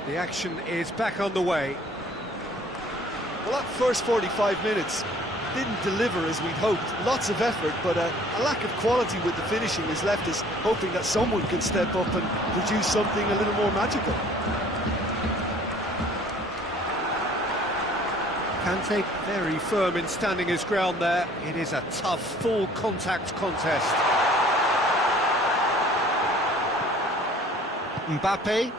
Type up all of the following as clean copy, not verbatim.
And the action is back on the way. Well, that first 45 minutes didn't deliver as we'd hoped. Lots of effort, but a lack of quality with the finishing has left us hoping that someone can step up and produce something a little more magical. Kante very firm in standing his ground there. It is a tough, full contact contest. Mbappe.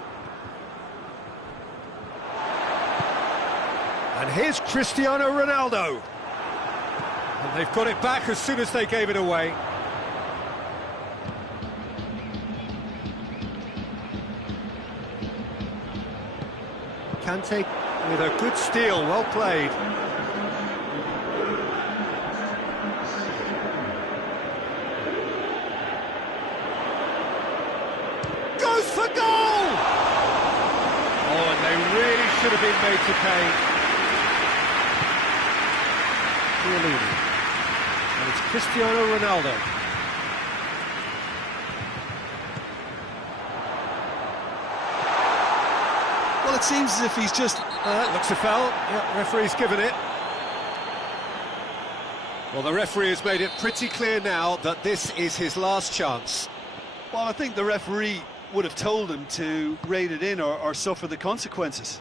And here's Cristiano Ronaldo. And they've got it back as soon as they gave it away. Kante with a good steal, well played. Goes for goal! Oh, and they really should have been made to pay. And it's Cristiano Ronaldo. Well, it seems as if he's just... Looks a foul. Yeah, referee's given it. Well, the referee has made it pretty clear now that this is his last chance. Well, I think the referee would have told him to rein it in or suffer the consequences.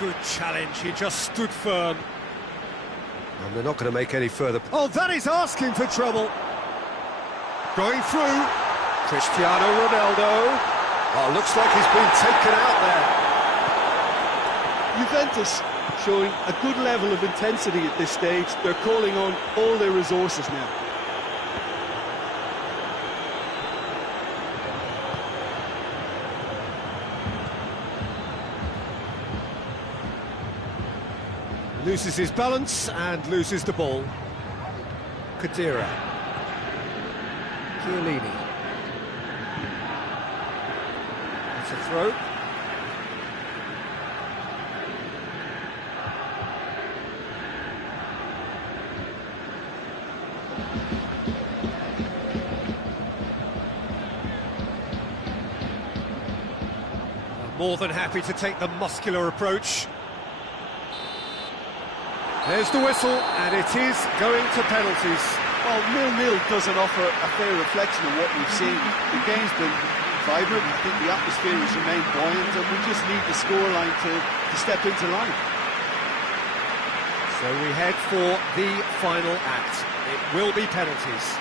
Good challenge, he just stood firm. And they're not going to make any further... Oh, that is asking for trouble. Going through. Cristiano Ronaldo. Oh, looks like he's been taken out there. Juventus showing a good level of intensity at this stage. They're calling on all their resources now. Loses his balance and loses the ball. Khedira. Chiellini. It's a throw. More than happy to take the muscular approach. There's the whistle, and it is going to penalties. Well, 0-0 doesn't offer a fair reflection of what we've seen. The game's been vibrant, I think the atmosphere has remained buoyant, and we just need the scoreline to step into line. So we head for the final act. It will be penalties.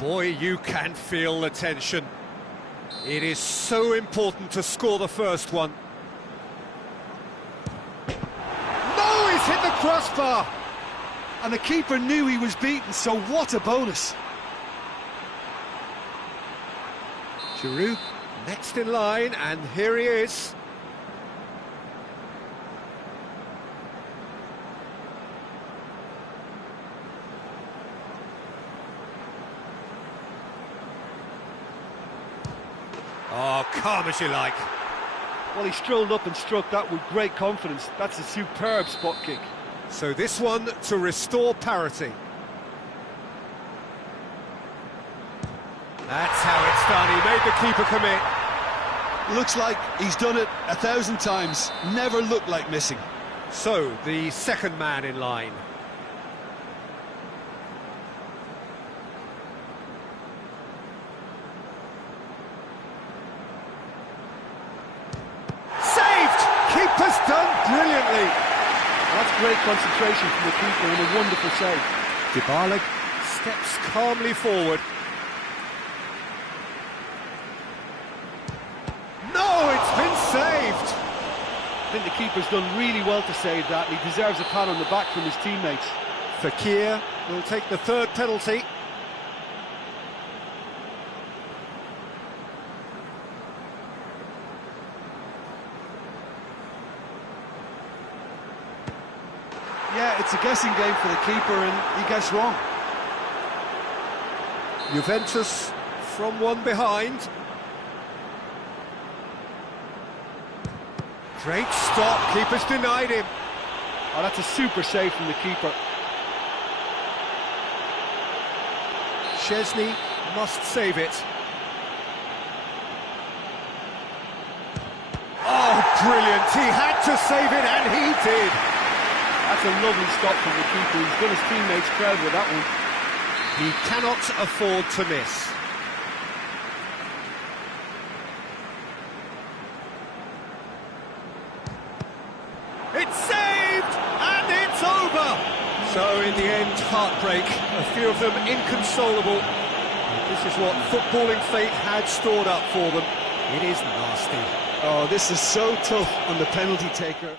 Boy, you can feel the tension. It is so important to score the first one. No, he's hit the crossbar! And the keeper knew he was beaten, so what a bonus. Giroud next in line, and here he is. Oh, calm as you like. Well, he strolled up and struck that with great confidence. That's a superb spot kick. So this one to restore parity. That's how it's done. He made the keeper commit. Looks like he's done it 1,000 times. Never looked like missing. So, the second man in line. Saved! Keeper's done brilliantly. That's great concentration from the keeper and a wonderful save. Dybala steps calmly forward. No, it's been saved! I think the keeper's done really well to save that, and he deserves a pat on the back from his teammates. Fakir will take the third penalty. Yeah, it's a guessing game for the keeper, and he gets wrong. Juventus from one behind. Great stop, keeper's denied him. Oh, that's a super save from the keeper. Szczesny must save it. Oh, brilliant, he had to save it, and he did. That's a lovely stop from the keeper. He's done his teammates proud with that one. He cannot afford to miss. It's saved, and it's over! So, in the end, heartbreak. A few of them inconsolable. This is what footballing fate had stored up for them. It is nasty. Oh, this is so tough on the penalty taker.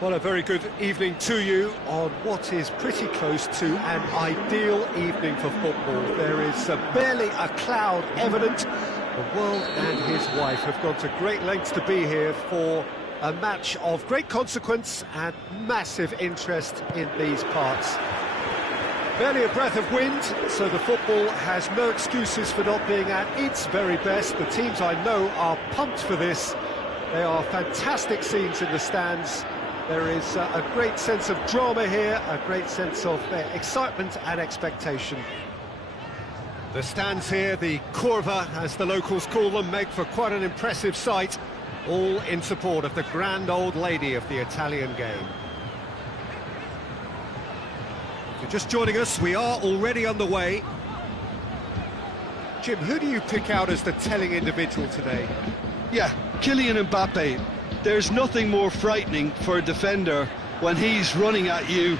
Well, a very good evening to you on what is pretty close to an ideal evening for football. There is barely a cloud evident. The world and his wife have gone to great lengths to be here for a match of great consequence and massive interest in these parts. Barely a breath of wind, so the football has no excuses for not being at its very best. The teams I know are pumped for this. They are fantastic scenes in the stands. There is a great sense of drama here, a great sense of excitement and expectation. The stands here, the curva, as the locals call them, make for quite an impressive sight, all in support of the grand old lady of the Italian game. If you're just joining us, we are already underway. Jim, who do you pick out as the telling individual today? Yeah, Kylian Mbappe. There's nothing more frightening for a defender when he's running at you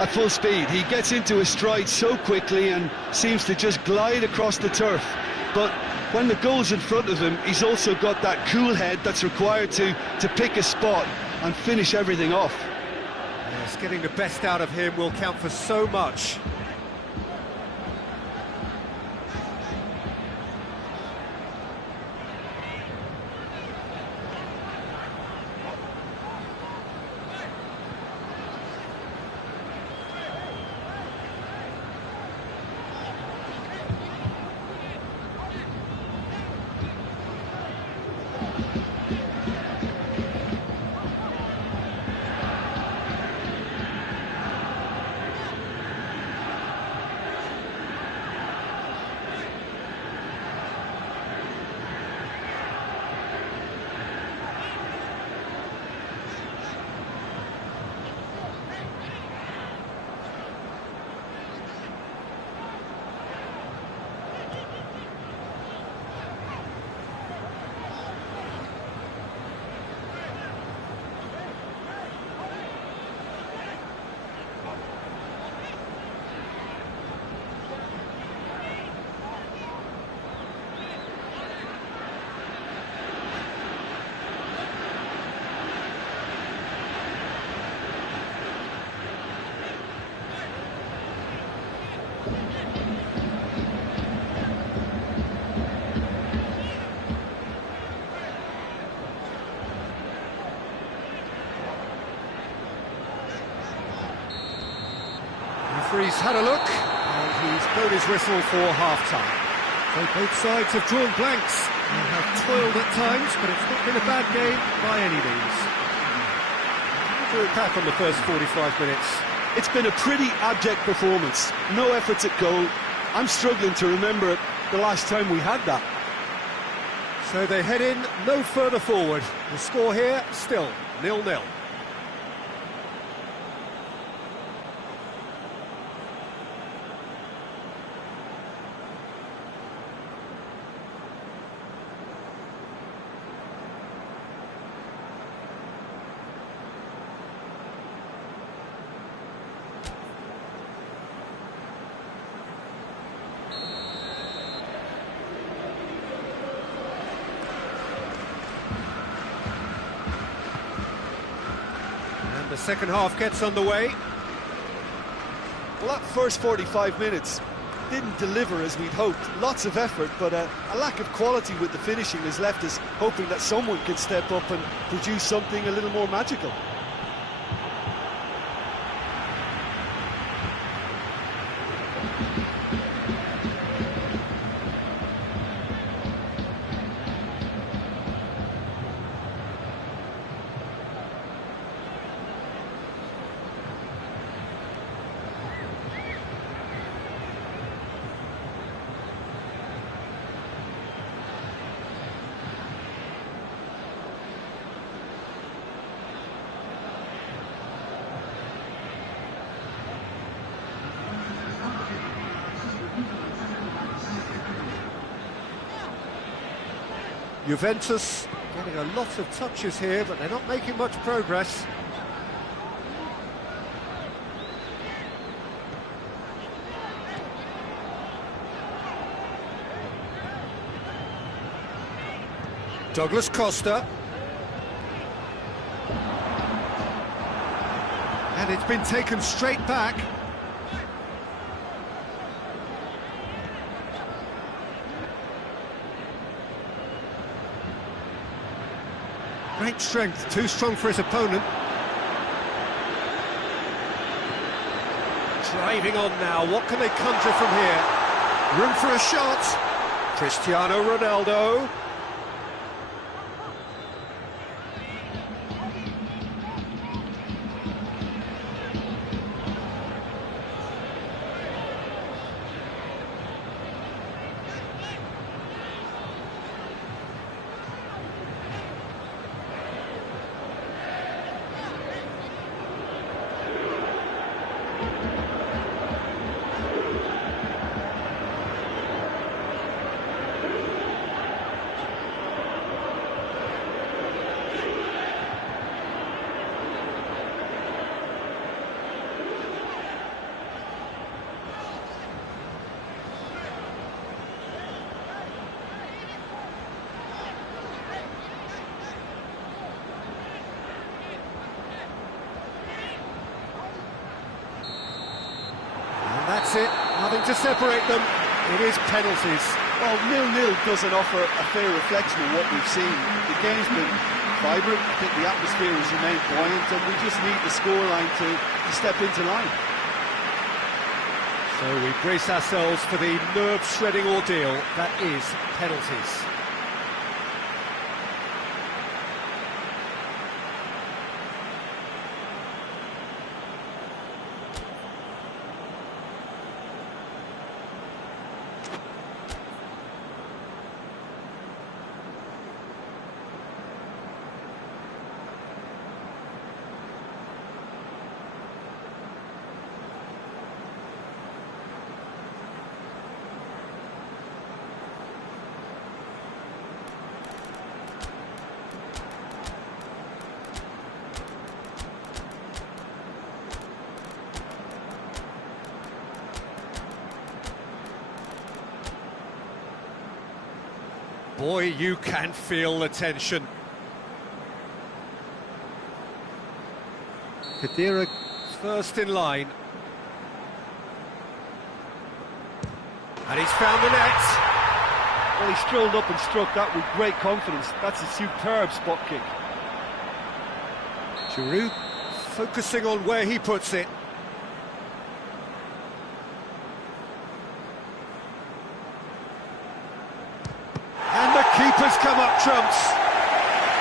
at full speed. He gets into his stride so quickly and seems to just glide across the turf. But when the goal's in front of him, he's also got that cool head that's required to pick a spot and finish everything off. Yes, getting the best out of him will count for so much. had a look, and he's blown his whistle for half-time. So both sides have drawn blanks and have toiled at times, but it's not been a bad game by any means. Drew it back on the first 45 minutes. It's been a pretty abject performance. No efforts at goal. I'm struggling to remember the last time we had that. So they head in no further forward. The score here, still 0-0. The second half gets underway. Well, that first 45 minutes didn't deliver as we'd hoped. Lots of effort, but a lack of quality with the finishing has left us hoping that someone can step up and produce something a little more magical. Juventus getting a lot of touches here, but they're not making much progress. Douglas Costa. And it's been taken straight back. Great strength, too strong for his opponent. Driving on now, what can they conjure from here? Room for a shot. Cristiano Ronaldo. That's it, nothing to separate them. It is penalties. Well, 0-0 doesn't offer a fair reflection of what we've seen. The game's been vibrant, I think the atmosphere has remained buoyant, and we just need the scoreline to step into line. So we brace ourselves for the nerve-shredding ordeal that is penalties. Boy, you can feel the tension. Khedira first in line. And he's found the net. Well, he strolled up and struck that with great confidence. That's a superb spot kick. Giroud focusing on where he puts it. them up trumps.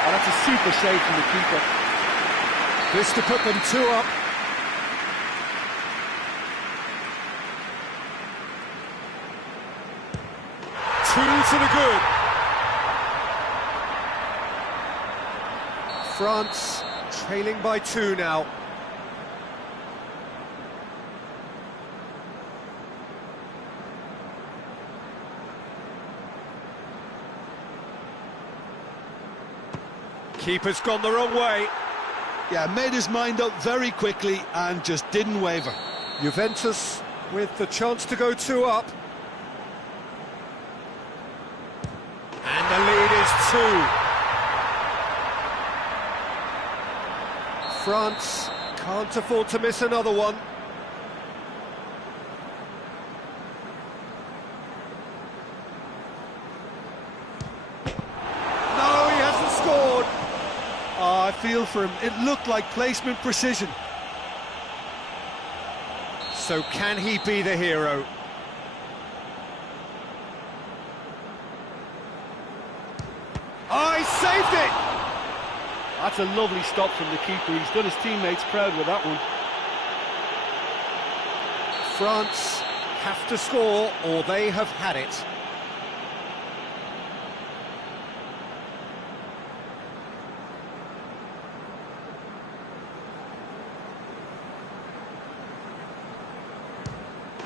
Oh, that's a super save from the keeper. This to put them 2 up. Two to the good. France trailing by 2 now. Keeper's gone the wrong way. Yeah, made his mind up very quickly and just didn't waver. Juventus with the chance to go 2 up. And the lead is 2. France can't afford to miss another one. No, he hasn't scored. Oh, I feel for him. It looked like placement precision. So can he be the hero? Oh, he saved it! That's a lovely stop from the keeper. He's done his teammates proud with that one. France have to score or they have had it.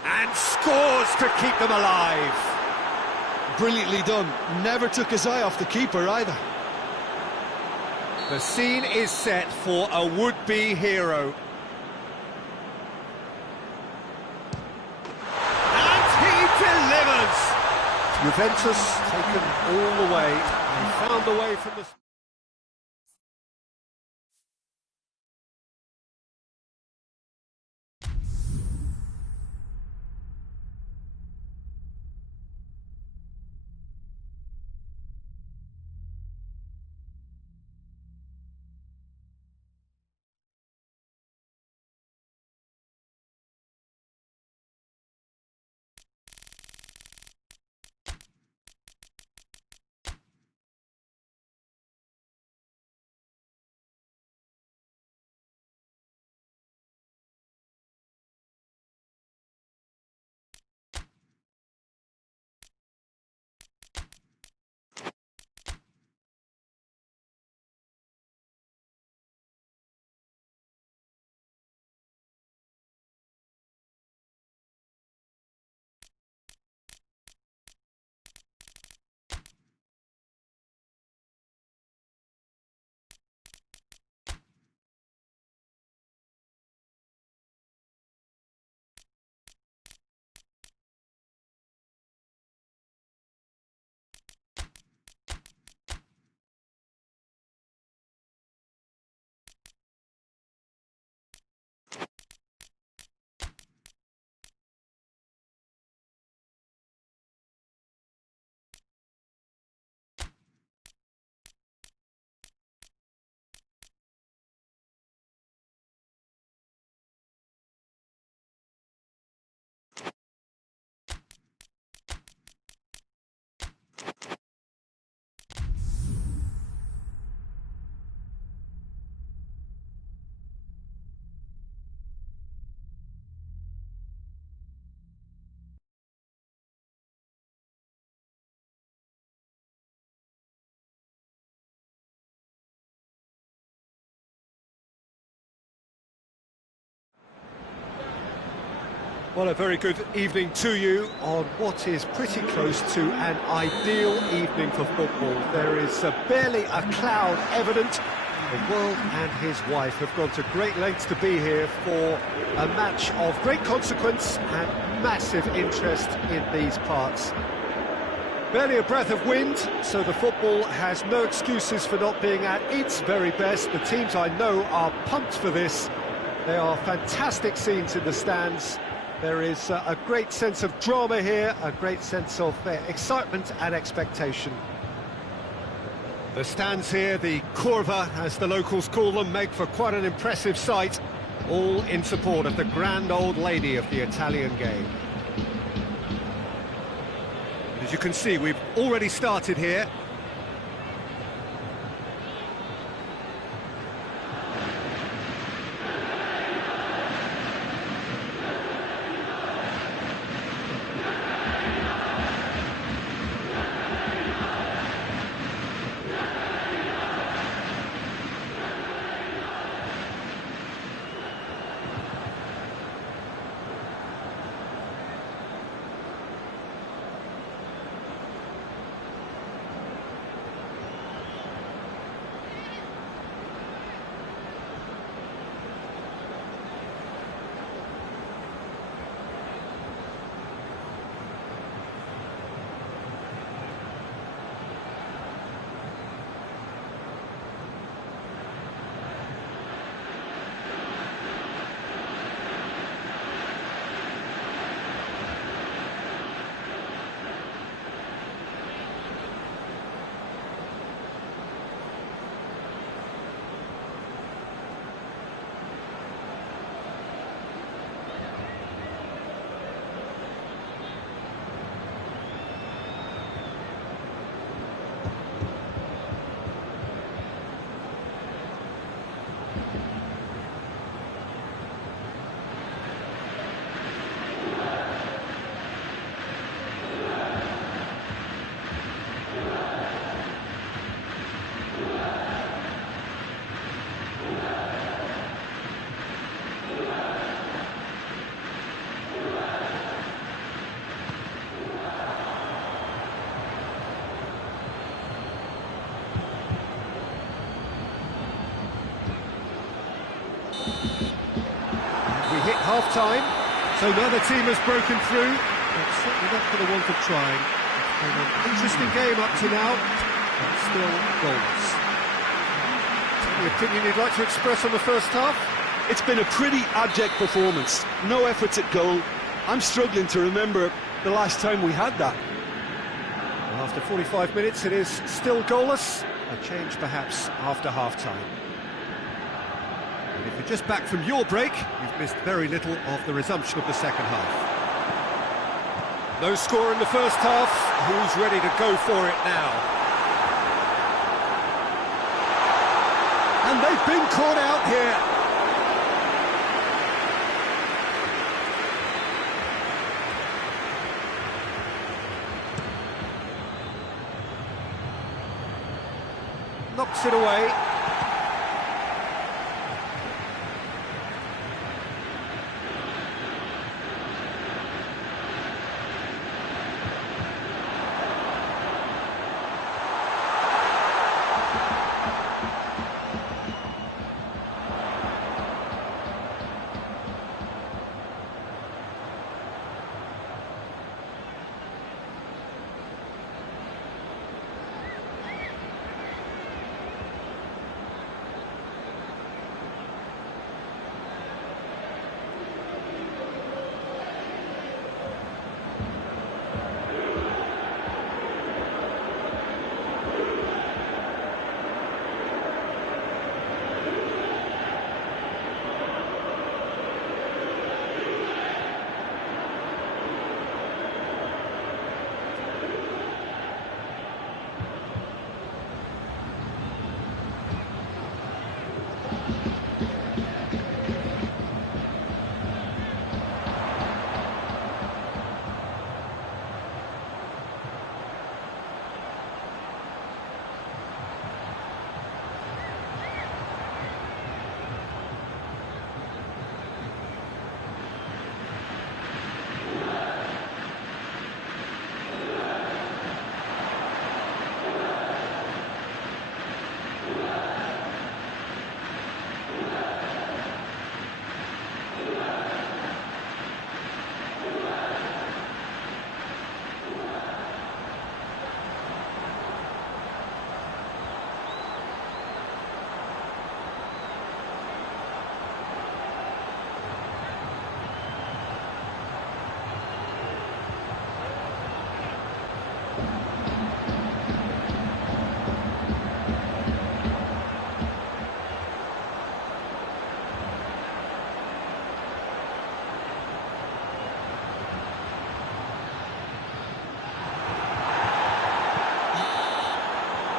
And scores to keep them alive. Brilliantly done. Never took his eye off the keeper either. The scene is set for a would-be hero. And he delivers! Juventus taken all the way and found the way from the... Well, a very good evening to you on what is pretty close to an ideal evening for football. There is barely a cloud evident. The world and his wife have gone to great lengths to be here for a match of great consequence and massive interest in these parts. Barely a breath of wind, so the football has no excuses for not being at its very best. The teams I know are pumped for this. There are fantastic scenes in the stands. There is a great sense of drama here, a great sense of excitement and expectation. The stands here, the curva, as the locals call them, make for quite an impressive sight, all in support of the grand old lady of the Italian game. As you can see, we've already started here. half-time. So now the team has broken through, but certainly not for the want of trying. It's been an interesting game up to now, but still goalless. Any opinion you'd like to express on the first half? It's been a pretty abject performance. No efforts at goal. I'm struggling to remember the last time we had that. After 45 minutes, it is still goalless. A change perhaps after half-time. And if you're just back from your break, you've missed very little of the resumption of the second half. No score in the first half. Who's ready to go for it now? And they've been caught out here. Knocks it away.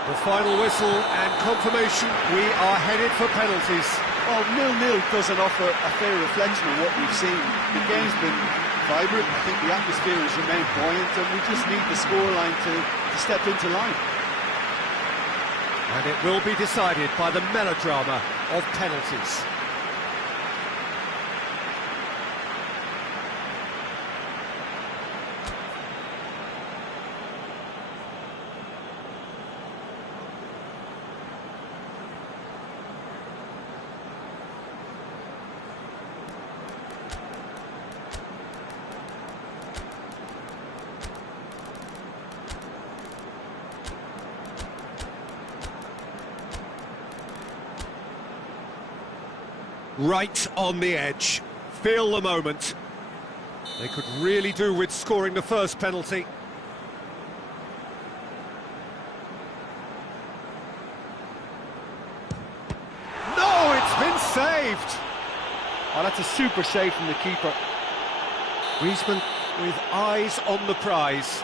The final whistle and confirmation, we are headed for penalties. Well, 0-0 doesn't offer a fair reflection of what we've seen. The game's been vibrant. I think the atmosphere has remained buoyant, and we just need the scoreline to step into line. And it will be decided by the melodrama of penalties. Right on the edge. Feel the moment. They could really do with scoring the first penalty. No, it's been saved! Oh, that's a super save from the keeper. Griezmann with eyes on the prize.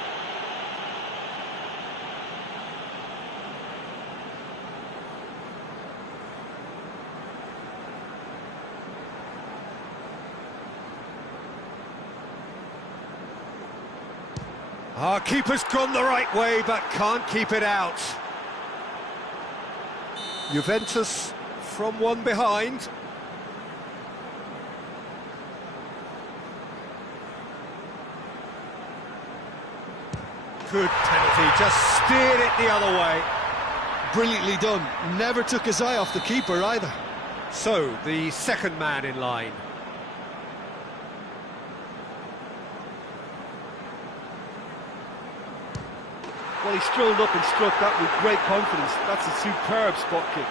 Our keeper's gone the right way, but can't keep it out. Juventus from one behind. Good penalty, just steered it the other way. Brilliantly done. Never took his eye off the keeper either. So, the second man in line. Well, he strolled up and struck that with great confidence. That's a superb spot kick.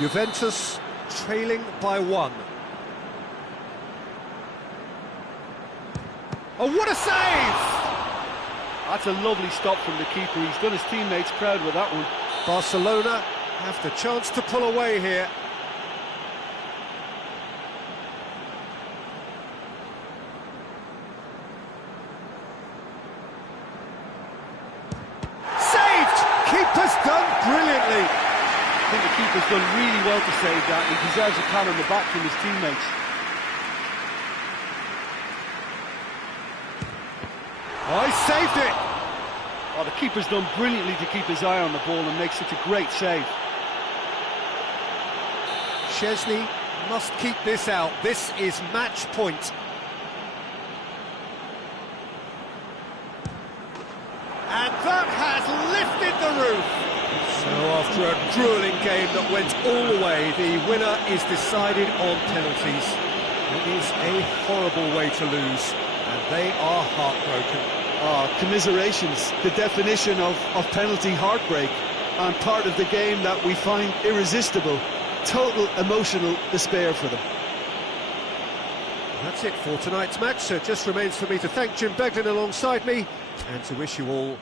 Juventus trailing by 1. Oh, what a save! That's a lovely stop from the keeper. He's done his teammates proud with that one. Barcelona have the chance to pull away here. Saved! Keeper's done brilliantly. I think the keeper's done really well to save that. He deserves a pat on the back from his teammates. Oh, he saved it! Oh, the keeper's done brilliantly to keep his eye on the ball and make such a great save. Szczesny must keep this out. This is match point. And that has lifted the roof. So after a grueling game that went all the way, the winner is decided on penalties. It is a horrible way to lose, and they are heartbroken. Commiserations, the definition of penalty heartbreak, and part of the game that we find irresistible. Total emotional despair for them. That's it for tonight's match, so it just remains for me to thank Jim Beglin alongside me, and to wish you all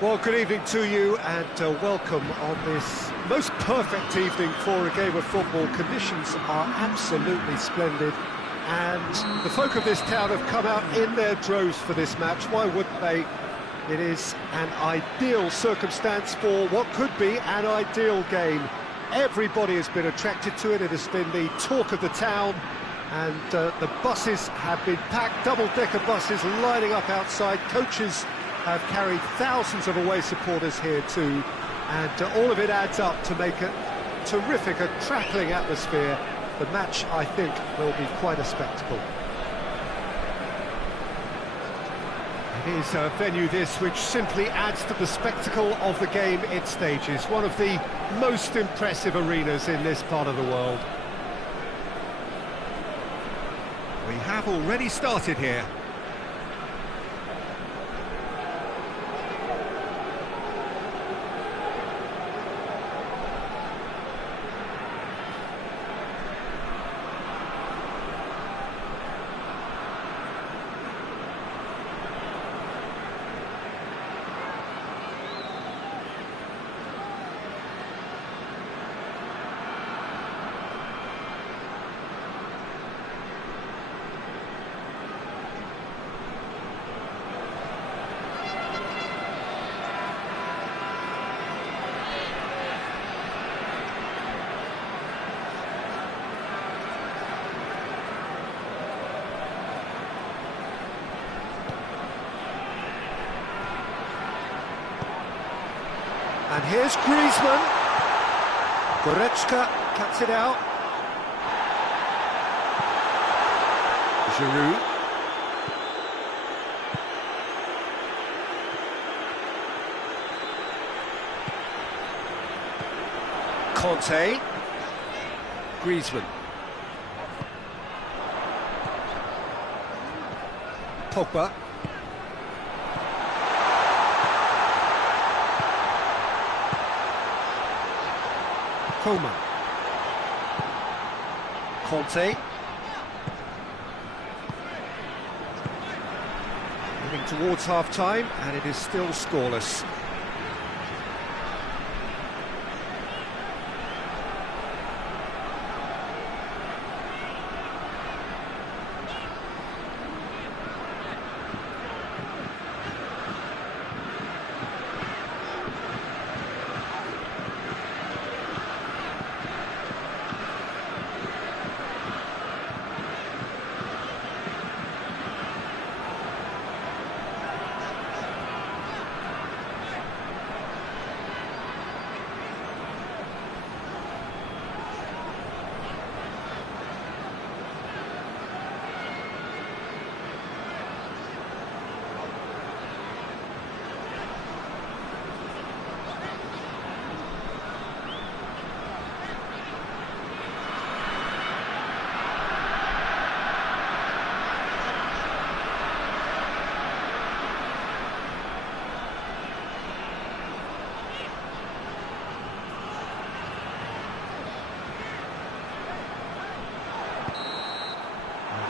Well, good evening to you, and welcome on this most perfect evening for a game of football. Conditions are absolutely splendid, and the folk of this town have come out in their droves for this match. Why wouldn't they? It is an ideal circumstance for what could be an ideal game. Everybody has been attracted to it. It has been the talk of the town, and the buses have been packed, double-decker buses lining up outside. Coaches have carried thousands of away supporters here too, and all of it adds up to make a terrific, a crackling atmosphere. The match, I think, will be quite a spectacle. It is a venue this which simply adds to the spectacle of the game it stages. One of the most impressive arenas in this part of the world. We have already started here. Here's Griezmann. Goretzka cuts it out. Giroud. Conte. Griezmann. Pogba. Coman. Conte. Moving towards half-time, and it is still scoreless.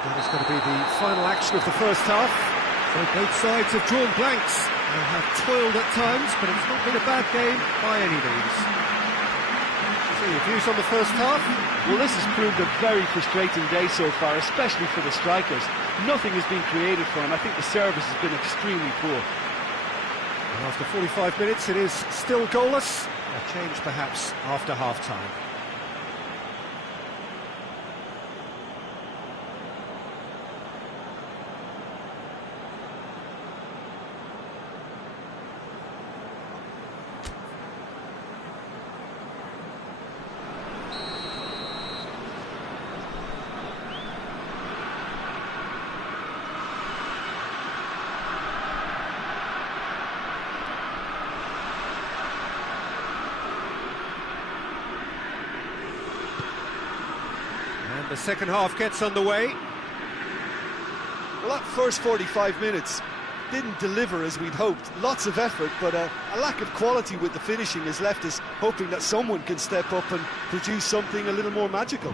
That is going to be the final action of the first half. So both sides have drawn blanks and have toiled at times, but it's not been a bad game by any means. So your views on the first half? Well, this has proved a very frustrating day so far, especially for the strikers. Nothing has been created for them. I think the service has been extremely poor. And after 45 minutes, it is still goalless. A change perhaps after half-time. The second half gets underway. Well, that first 45 minutes didn't deliver as we'd hoped. Lots of effort, but a lack of quality with the finishing has left us hoping that someone can step up and produce something a little more magical.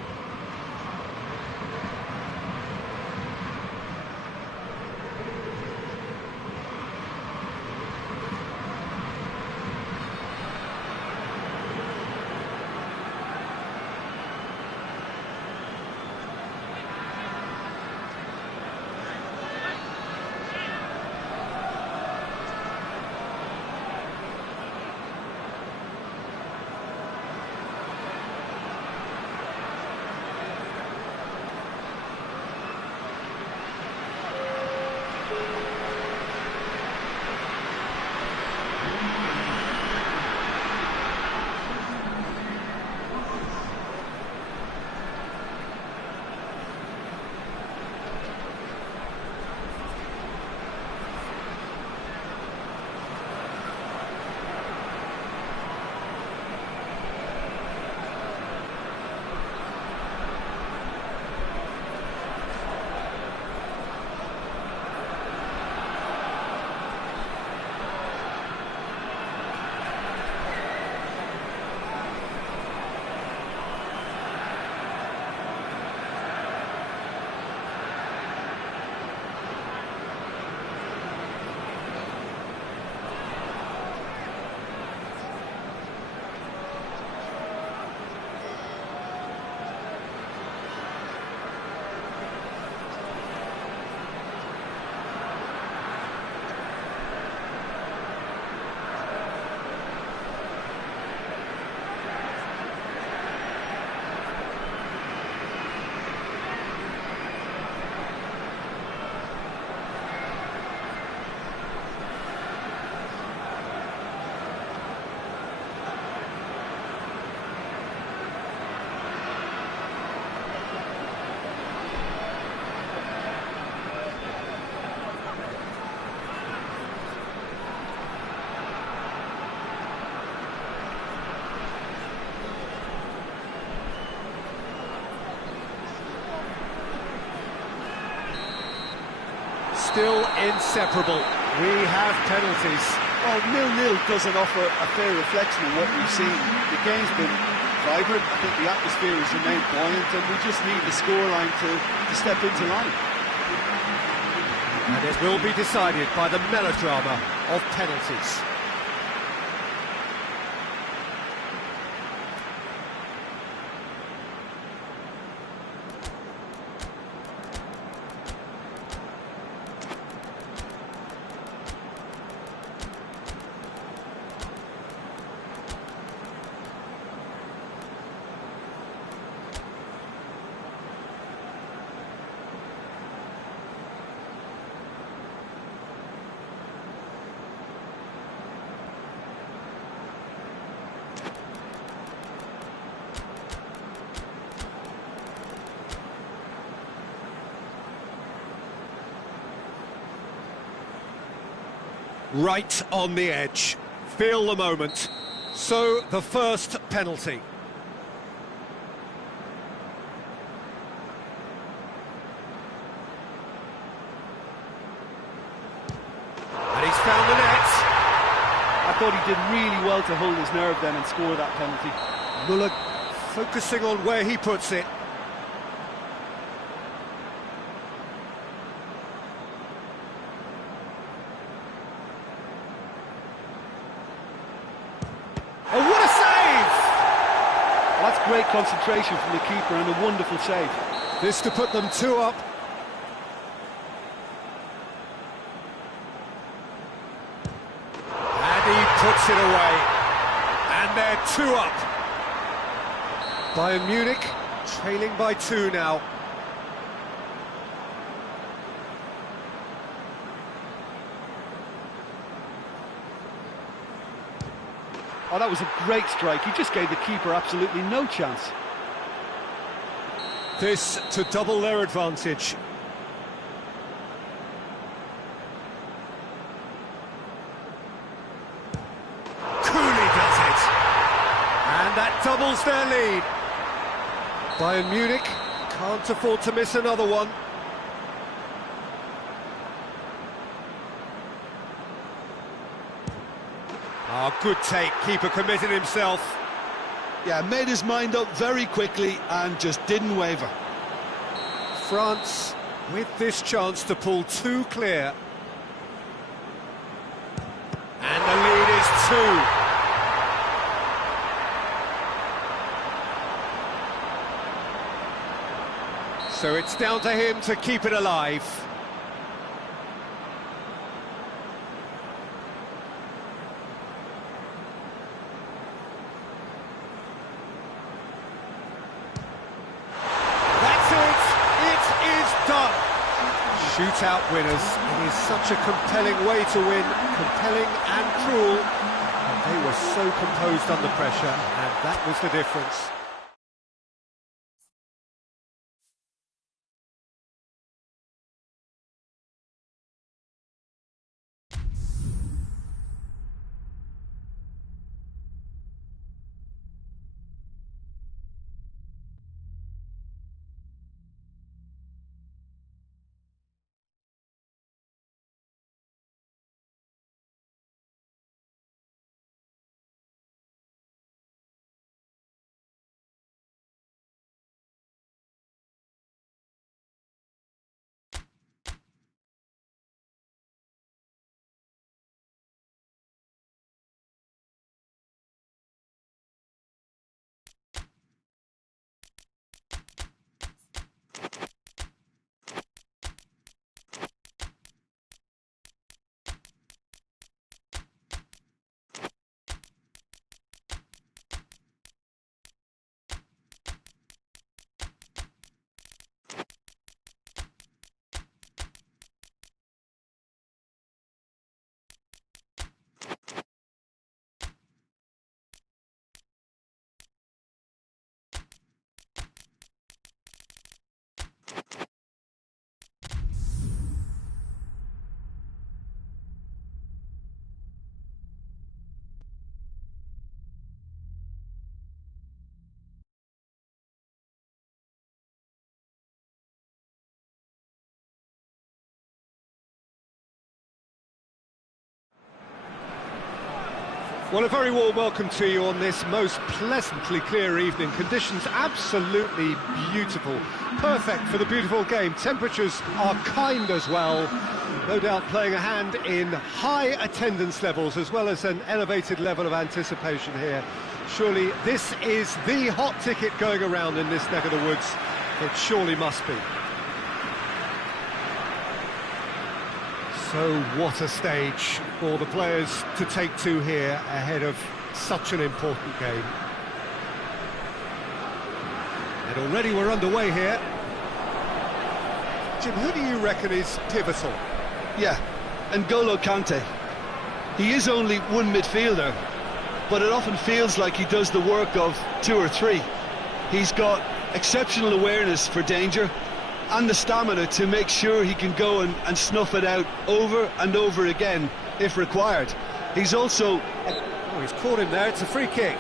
still inseparable. We have penalties. Well, 0-0 doesn't offer a fair reflection of what we've seen. The game's been vibrant. I think the atmosphere has remained buoyant, and we just need the scoreline to step into line. And it will be decided by the melodrama of penalties. Right on the edge. Feel the moment. So, the first penalty. And he's found the net. I thought he did really well to hold his nerve then and score that penalty. Muller focusing on where he puts it. Oh, what a save! Well, that's great concentration from the keeper and a wonderful save. This to put them 2 up. And he puts it away. And they're 2 up. Bayern Munich trailing by 2 now. Oh, that was a great strike. He just gave the keeper absolutely no chance. This to double their advantage. Cooley does it. And that doubles their lead. Bayern Munich can't afford to miss another one. Oh, good take. Keeper committed himself. Yeah, made his mind up very quickly and just didn't waver. France with this chance to pull 2 clear. And the lead is 2. So it's down to him to keep it alive. Shootout winners. It is such a compelling way to win, compelling and cruel. And they were so composed under pressure, and that was the difference. Well, a very warm welcome to you on this most pleasantly clear evening. Conditions absolutely beautiful. Perfect for the beautiful game. Temperatures are kind as well. No doubt playing a hand in high attendance levels as well as an elevated level of anticipation here. Surely this is the hot ticket going around in this neck of the woods. It surely must be. So what a stage for the players to take to here ahead of such an important game. And already we're underway here. Jim, who do you reckon is pivotal? Yeah, N'Golo Kante. He is only one midfielder, but it often feels like he does the work of two or three. He's got exceptional awareness for danger and the stamina to make sure he can go and snuff it out over and over again if required. He's also... Oh, he's caught him there, it's a free kick.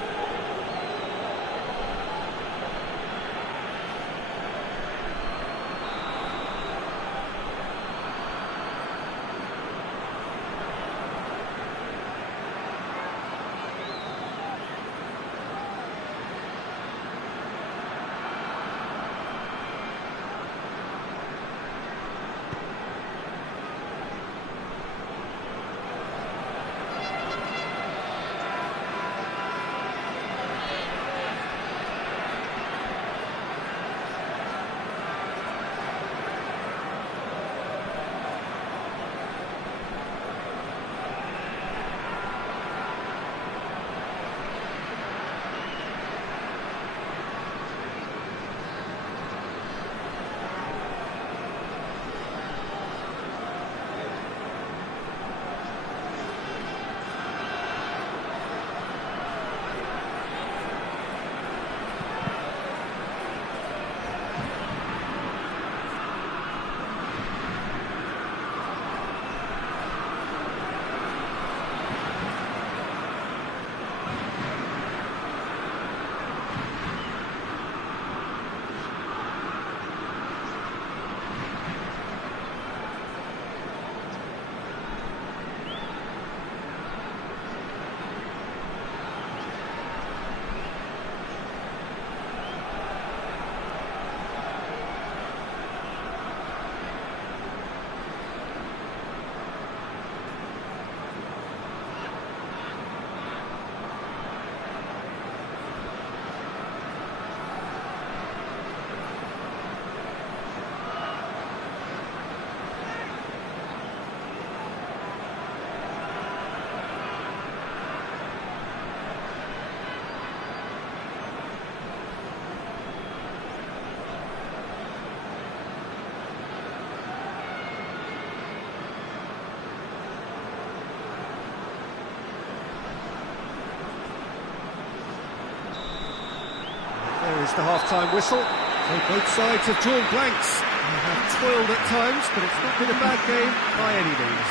There is the half-time whistle. So both sides have drawn blanks. They have toiled at times, but it's not been a bad game by any means.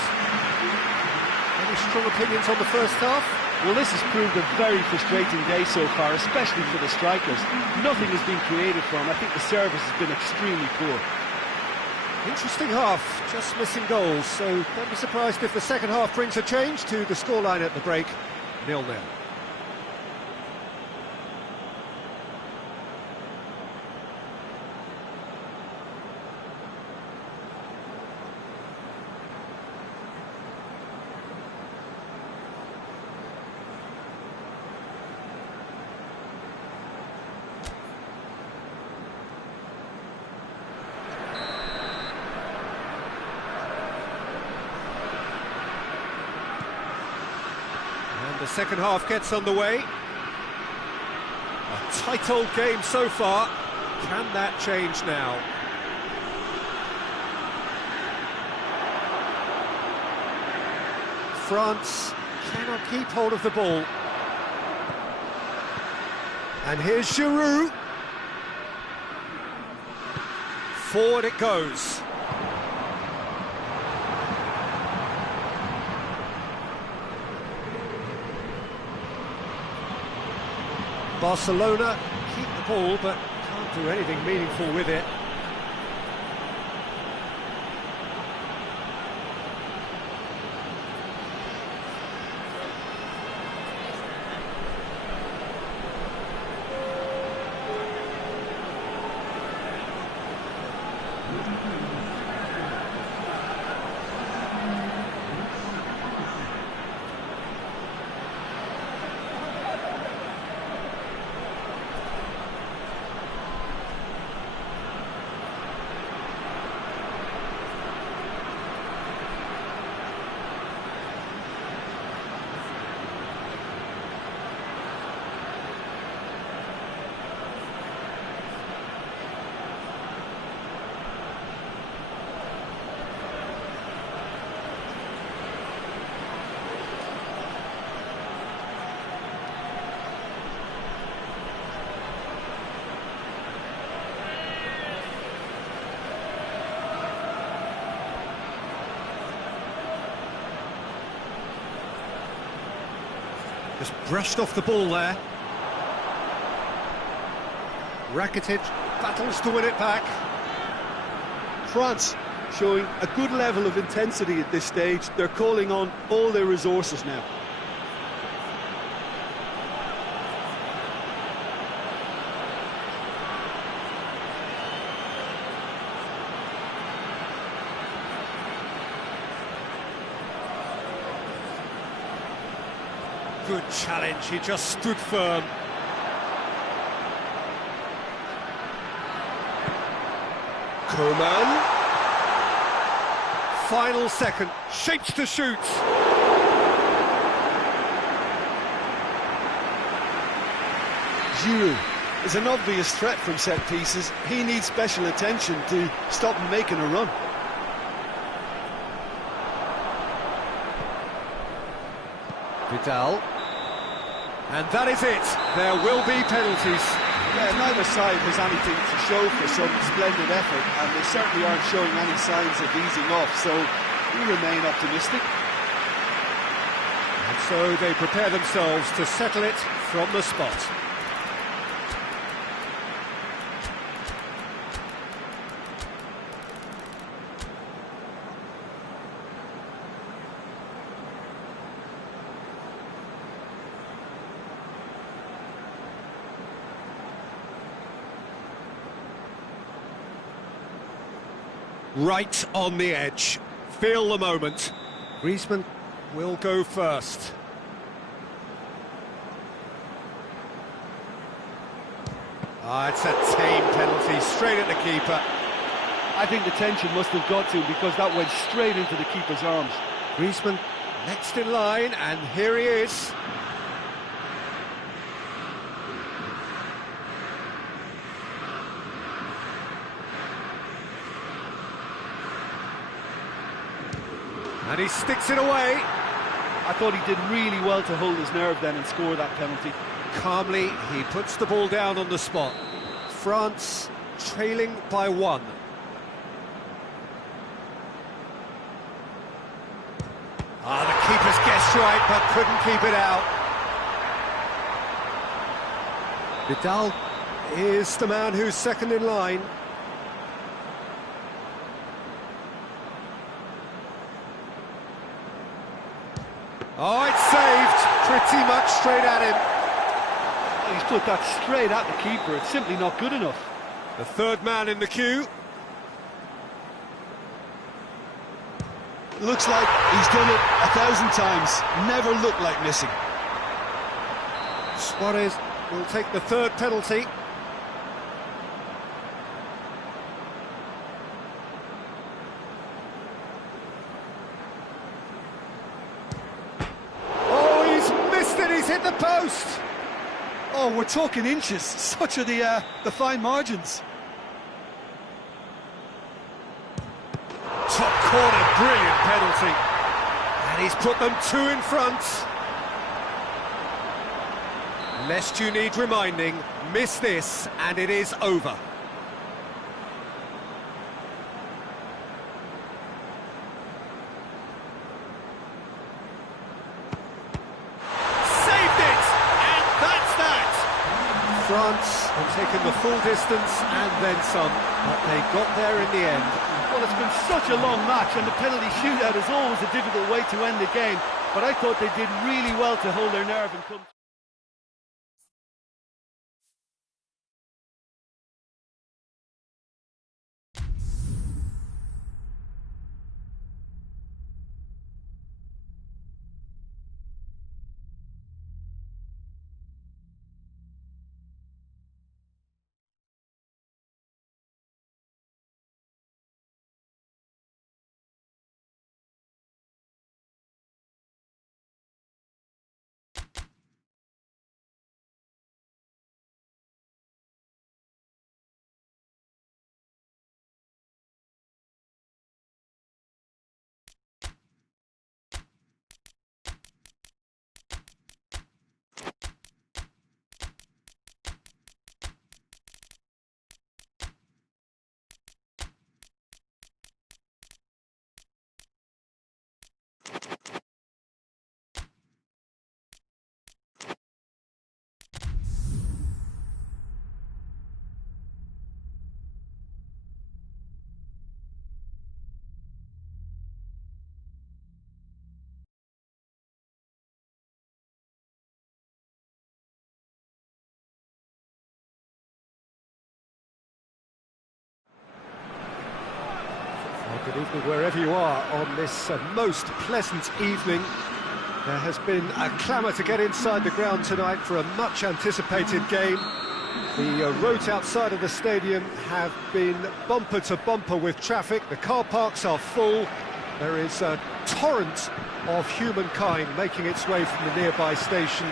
Any strong opinions on the first half? Well, this has proved a very frustrating day so far, especially for the strikers. Nothing has been created for them. I think the service has been extremely poor. Interesting half, just missing goals, so don't be surprised if the second half brings a change to the scoreline at the break, 0-0. The second half gets underway. A tight old game so far. Can that change now? France cannot keep hold of the ball. And here's Giroud. Forward it goes. Barcelona keep the ball, but can't do anything meaningful with it. Just brushed off the ball there. Rakitic battles to win it back. France showing a good level of intensity at this stage. They're calling on all their resources now. Good challenge, he just stood firm. Coman. Final second, shapes to shoot. Giroud is an obvious threat from set pieces. He needs special attention to stop him making a run. Vidal. And that is it. There will be penalties. Yeah, neither side has anything to show for some splendid effort, and they certainly aren't showing any signs of easing off, so we remain optimistic. And so they prepare themselves to settle it from the spot. Right on the edge. Feel the moment. Griezmann will go first. It's a tame penalty, straight at the keeper. I think the tension must have got to him because that went straight into the keeper's arms. Griezmann next in line, and here he is. And he sticks it away. I thought he did really well to hold his nerve then and score that penalty. Calmly, he puts the ball down on the spot. France trailing by 1. The keeper's guessed right, but couldn't keep it out. Vidal is the man who's second in line. Oh, it's saved, pretty much straight at him. He's put that straight at the keeper, it's simply not good enough. The third man in the queue. Looks like he's done it 1,000 times, never looked like missing. Suarez will take the third penalty. He's hit the post! Oh, we're talking inches. Such are the fine margins. Top corner, brilliant penalty. And he's put them 2 in front. Lest you need reminding, miss this and it is over. France have taken the full distance and then some, but they got there in the end. Well, it's been such a long match, and the penalty shootout is always a difficult way to end the game, but I thought they did really well to hold their nerve and come... Good evening wherever you are on this most pleasant evening. There has been a clamour to get inside the ground tonight for a much-anticipated game. The roads outside of the stadium have been bumper to bumper with traffic. The car parks are full. There is a torrent of humankind making its way from the nearby station,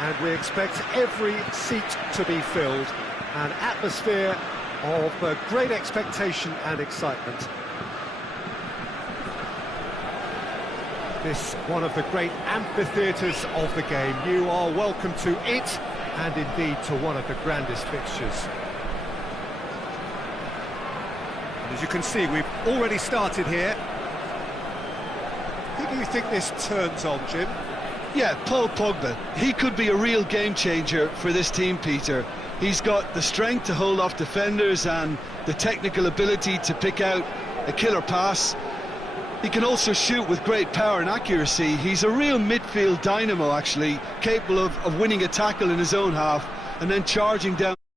and we expect every seat to be filled. An atmosphere of great expectation and excitement. This one of the great amphitheatres of the game. You are welcome to it, and indeed to one of the grandest fixtures. And as you can see, we've already started here. Who do you think this turns on, Jim? Yeah, Paul Pogba. He could be a real game changer for this team, Peter. He's got the strength to hold off defenders and the technical ability to pick out a killer pass. He can also shoot with great power and accuracy. He's a real midfield dynamo, actually, capable of winning a tackle in his own half and then charging down.